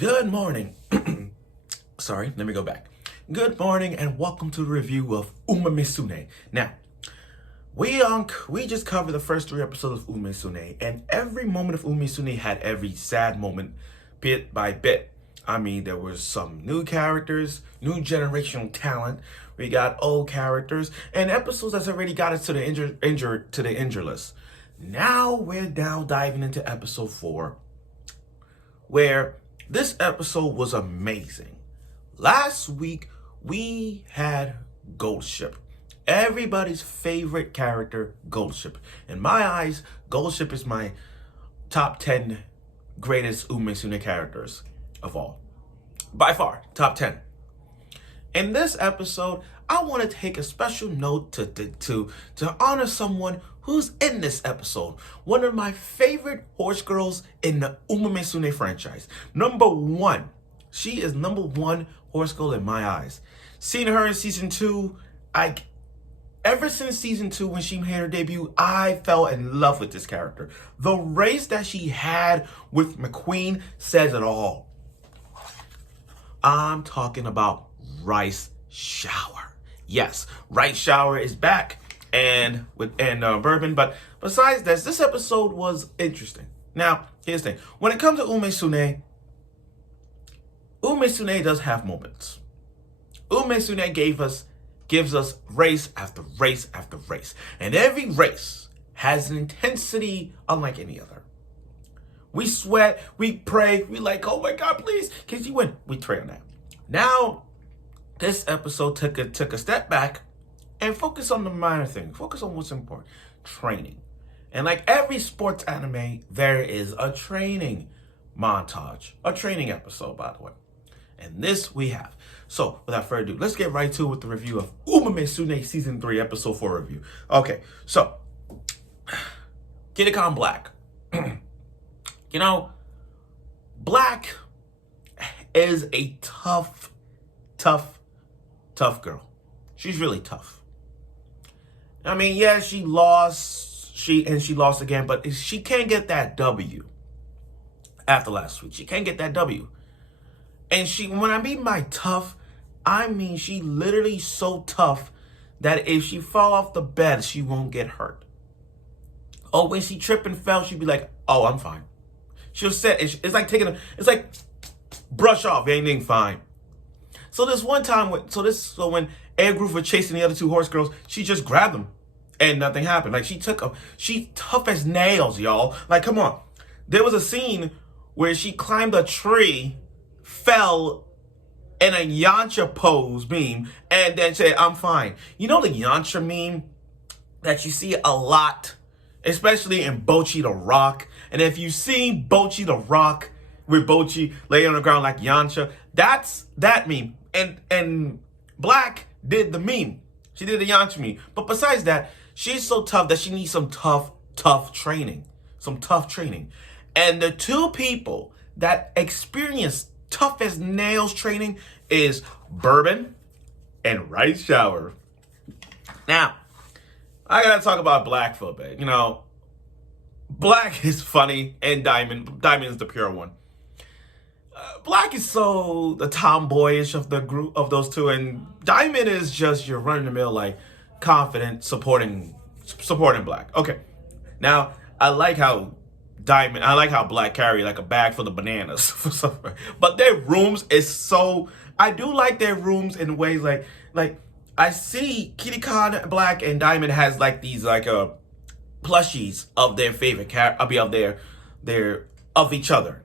Good morning. Sorry, let me go back. Good morning and welcome to the review of Musume. Now, we just covered the first 3 episodes of Musume, and every moment of Musume had every sad moment, bit by bit. I mean, there was some new characters, new generational talent. We got old characters, and episodes that's already got us to the injured list. Now we're now diving into episode 4, where this episode was amazing. Last week, we had Gold Ship. Everybody's favorite character, Gold Ship. In my eyes, Gold Ship is my top 10 greatest Musume characters of all. By far, top 10. In this episode, I want to take a special note to honor someone who's in this episode. One of my favorite horse girls in the Musume franchise. Number 1. She is number 1 horse girl in my eyes. Seeing her in season 2, ever since season 2 when she made her debut, I fell in love with this character. The race that she had with McQueen says it all. I'm talking about Rice Shower. Yes, Rice Shower is back and Bourbon. But besides this episode was interesting. Now, here's the thing. When it comes to Musume does have moments. Musume gives us race after race after race. And every race has an intensity unlike any other. We sweat, we pray, we like, oh my God, please, can you win? We pray on that. Now, this episode took a step back and focus on the minor things. Focus on what's important. Training. And like every sports anime, there is a training montage. A training episode, by the way. And this we have. So, without further ado, let's get right to it with the review of Musume Season 3, Episode 4 review. Okay, so, Kitasan Black. Black is a tough girl. She's really tough. I mean, yeah, she lost. She lost again, but she can't get that W after last week. She can't get that W. And when I mean by tough, I mean she literally so tough that if she fall off the bed, she won't get hurt. Oh, when she tripped and fell, she'd be like, oh, I'm fine. She'll set, it's like brush off, anything fine. So this one time, when Air Groove was chasing the other 2 horse girls, she just grabbed them and nothing happened. Like she tough as nails, y'all. Like, come on. There was a scene where she climbed a tree, fell in a yancha pose meme, and then said, I'm fine. You know the yancha meme that you see a lot, especially in Bocchi the Rock? And if you've seen Bocchi the Rock with Bocchi laying on the ground like yancha, that's that meme. And Black did the meme. She did the yancha meme. But besides that, she's so tough that she needs some tough training. Some tough training. And the 2 people that experience tough as nails training is Bourbon and Rice Shower. Now, I gotta talk about Black for a bit. Black is funny, and Diamond is the pure one. Black is so the tomboyish of the group of those 2, and Diamond is just your run-of-the-mill, like, confident, supporting Black. Okay, now I like how Black carry like a bag full of bananas, but their rooms is so. I do like their rooms in ways like I see Kitasan Black and Diamond has like these plushies of their favorite of each other.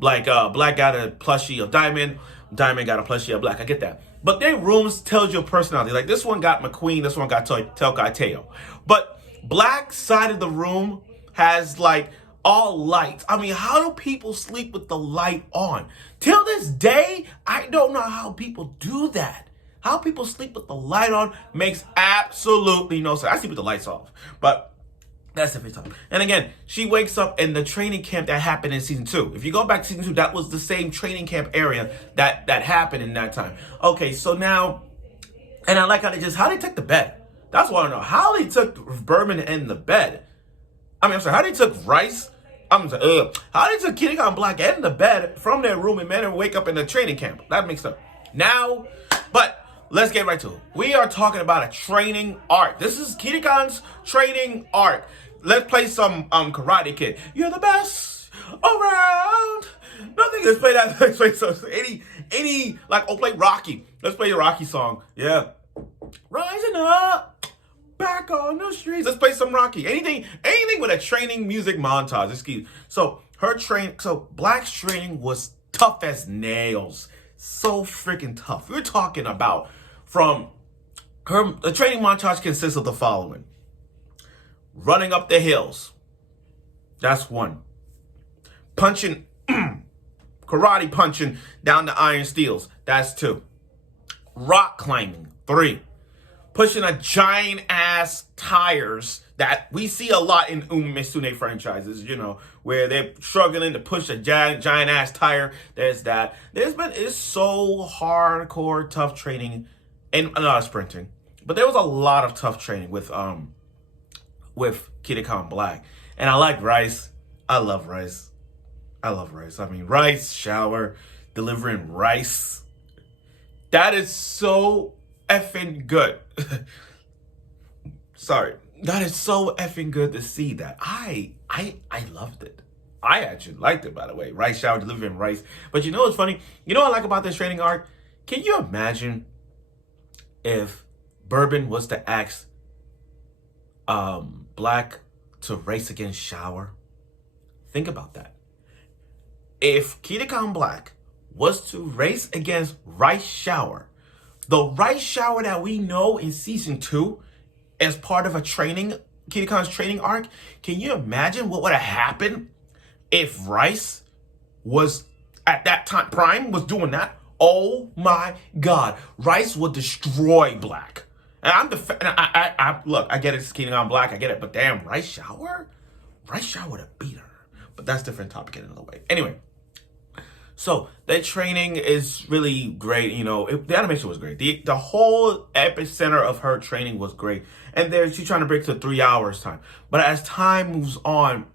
Black got a plushie of Diamond got a plushie of Black. I get that. But their rooms tells your personality. Like this one got McQueen, this one got Tokai Teo. But Black's side of the room has like all lights. I mean, how do people sleep with the light on? Till this day, I don't know how people do that. How people sleep with the light on makes absolutely no sense. I sleep with the lights off. But that's every time. And again, she wakes up in the training camp that happened in season 2. If you go back to season 2, that was the same training camp area that happened in that time. Okay, so now, and I like how they took the bed. That's what I know. How they took Bourbon in the bed. How they took Rice I'm just how did the Kitasan Black get in the bed from their room and men and wake up in the training camp? That makes sense. Now, but let's get right to it. We are talking about a training arc. This is Kitasan's training arc. Let's play some Karate Kid. You're the best around. Nothing. Let's play that. Let's play some any like play Rocky. Let's play the Rocky song. Yeah. Rising up, back on the streets. Let's play some Rocky. Anything with a training music montage. Let's keep. So Black's training was tough as nails. So freaking tough. We're talking about from her. The training montage consists of the following: running up the hills. That's one. Punching, karate punching down the iron steels. That's two. Rock climbing. 3. Pushing a giant ass tires that we see a lot in Musume franchises, where they're struggling to push a giant ass tire. There's that. It's so hardcore tough training and a lot of sprinting. But there was a lot of tough training with Kitasan Black. And I like Rice. I love Rice. I mean, Rice, shower, delivering rice. That is so effing good. Sorry. That is so effing good to see that. I loved it. I actually liked it, by the way. Rice shower, delivering rice. But you know what's funny? You know what I like about this training arc? Can you imagine if Bourbon was to ask Black to race against Shower? Think about that. If Kitasan Black was to race against Rice Shower, the Rice Shower that we know in season 2 as part of Kitasan's training arc, can you imagine what would have happened if Rice was at that time Prime was doing that? Oh my God, Rice would destroy Black. And look, I get it, it's Kitasan Black, I get it, but damn, Rice Shower would have beat her. But that's a different topic in another way. Anyway. So that training is really great. The animation was great. The whole epicenter of her training was great. And she's trying to break to 3 hours time. But as time moves on,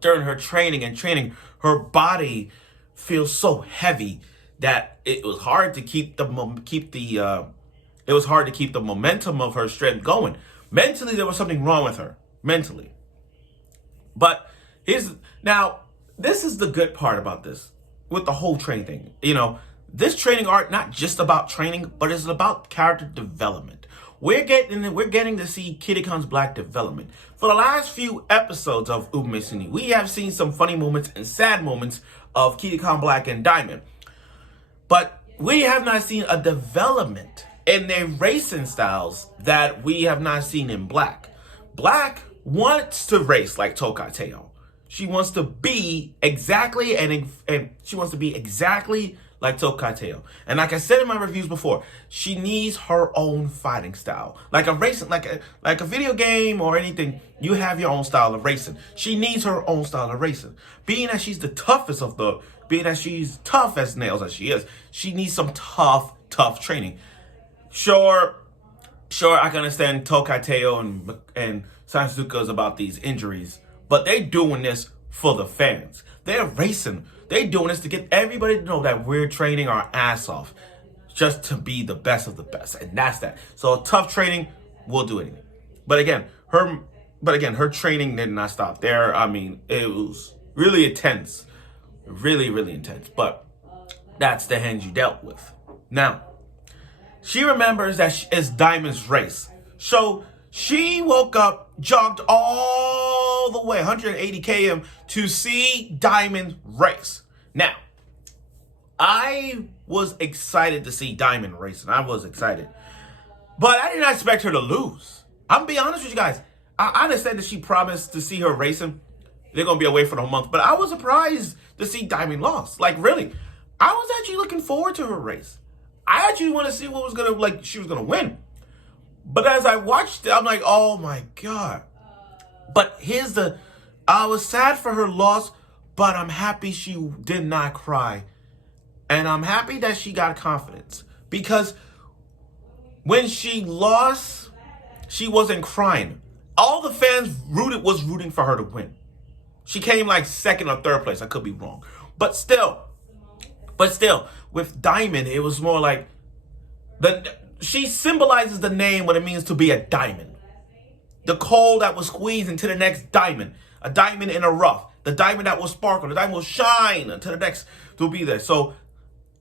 during her training, her body feels so heavy that it was hard to keep the momentum of her strength going. Mentally, there was something wrong with her. Mentally. But this is the good part about this. With the whole training thing, this training arc not just about training, but it's about character development. We're getting to see Kitasan's Black development. For the last few episodes of Musume, we have seen some funny moments and sad moments of Kitasan Black and Diamond, but we have not seen a development in their racing styles that we have not seen in Black. Black wants to race like Tokateo. She wants to be exactly like Tokateo. And like I said in my reviews before, she needs her own fighting style. Like a racing, like a video game or anything, you have your own style of racing. She needs her own style of racing. Being that she's she's tough as nails as she is, she needs some tough training. Sure, I can understand Tokateo and Sansuka's about these injuries. But they're doing this for the fans. They're racing. They're doing this to get everybody to know that we're training our ass off just to be the best of the best. And that's that. So tough training will do anything. But again, her training did not stop there. I mean, it was really intense. Really, really intense. But that's the hand you dealt with. Now, she remembers that it's Diamond's race. So she woke up, jogged all the way, 180 km, to see Diamond race. Now, I was excited to see Diamond race, and I was excited. But I did not expect her to lose. I'm going to be honest with you guys. I understand that she promised to see her racing. They're going to be away for a month. But I was surprised to see Diamond lost. Like, really. I was actually looking forward to her race. I actually want to see what was going to, she was going to win. But as I watched it, I'm like, oh my God. But I was sad for her loss, but I'm happy she did not cry. And I'm happy that she got confidence. Because when she lost, she wasn't crying. All the fans was rooting for her to win. She came like second or third place. I could be wrong. But still, with Diamond, it was more like she symbolizes the name, what it means to be a diamond. The coal that will squeeze into the next diamond. A diamond in a rough. The diamond that will sparkle. The diamond will shine until the next will be there. So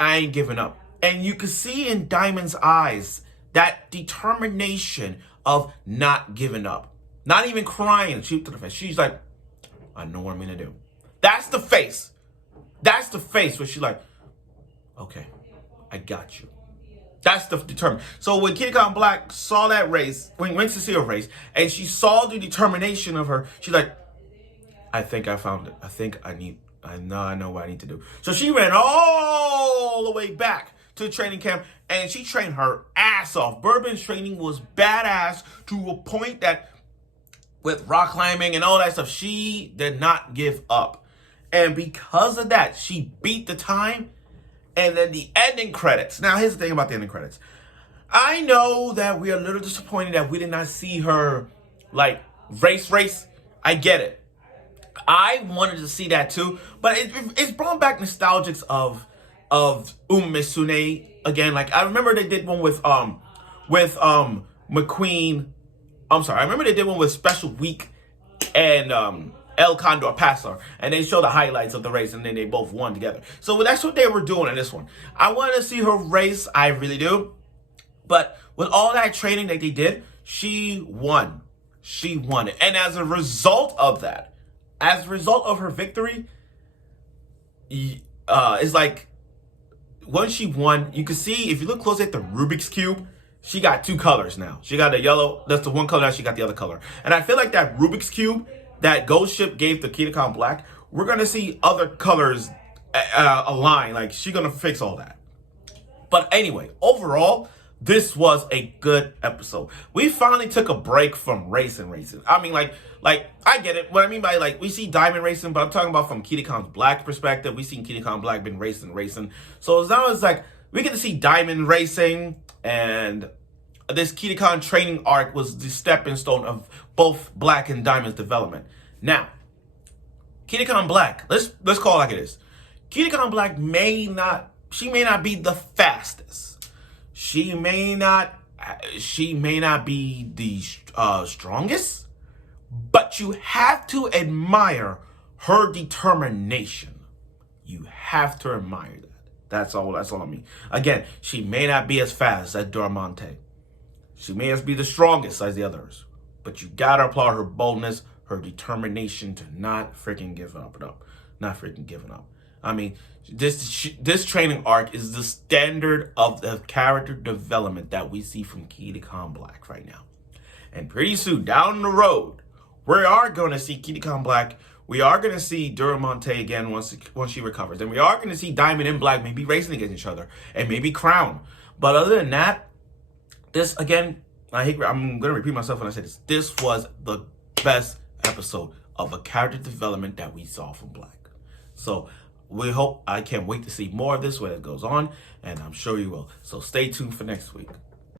I ain't giving up. And you can see in Diamond's eyes that determination of not giving up. Not even crying. Shoot to the face. She's like, I know what I'm going to do. That's the face. That's the face where she's like, okay, I got you. That's the determined. So when Kitasan Black saw that race, when went to see a race, and she saw the determination of her, she's like, I think I found it. I know what I need to do. So she ran all the way back to the training camp, and she trained her ass off. Bourbon's training was badass to a point that with rock climbing and all that stuff, she did not give up. And because of that, she beat the time. And then the ending credits. Now, here's the thing about the ending credits. I know that we are a little disappointed that we did not see her, like, race. I get it. I wanted to see that too. But it's brought back nostalgics of Musume again. Like, I remember they did one with McQueen. I'm sorry. I remember they did one with Special Week and El Condor Passer, and they show the highlights of the race, and then they both won together. So that's what they were doing in this one. I want to see her race, I really do. But with all that training that they did, she won. She won it. And as a result of that, as a result of her victory, it's like, once she won, you can see, if you look close at the Rubik's Cube, she got two colors now. She got the yellow, that's the one color, now she got the other color. And I feel like that Rubik's Cube that Ghost Ship gave to Kitasan Black, we're going to see other colors align. Like, she's going to fix all that. But anyway, overall, this was a good episode. We finally took a break from racing. I mean, like I get it. What I mean by, like, we see Diamond racing, but I'm talking about from Kitasan Black perspective. We've seen Kitasan Black been racing. So now it's like, we get to see Diamond racing, and this Kitasan training arc was the stepping stone of both Black and Diamond's development. Now, Kitasan Black, let's call it like it is. Kitasan Black may not be the fastest. She may not be the strongest, but you have to admire her determination. You have to admire that. That's all I mean. Again, she may not be as fast as Diamante. She may not be the strongest as the others, but you gotta applaud her boldness, her determination to not freaking give up. Not freaking giving up. I mean, this training arc is the standard of the character development that we see from Kitasan Black right now. And pretty soon, down the road, we are going to see Kitasan Black. We are going to see Diamante again once she recovers. And we are going to see Diamond and Black maybe racing against each other. And maybe Crown. But other than that, this, again, I'm going to repeat myself when I say this. This was the best episode of a character development that we saw from Black. So I can't wait to see more of this when it goes on, and I'm sure you will. So stay tuned for next week.